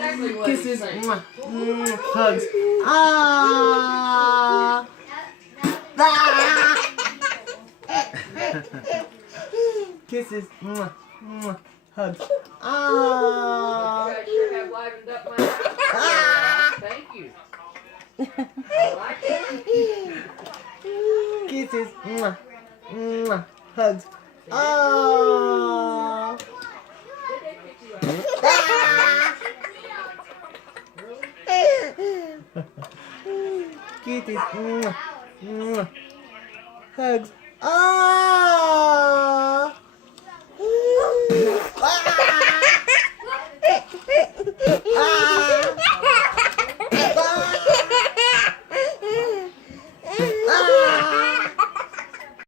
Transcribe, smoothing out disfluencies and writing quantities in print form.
exactly what Kisses. he's saying. Mwah. Hugs. Ah. Ah. Kisses. Hugs. Ah. You guys sure have livened up my house. Thank you. I like it. Kisses. Hugs. Ah. Did they pick you up? Kisses. Hugs. Ah.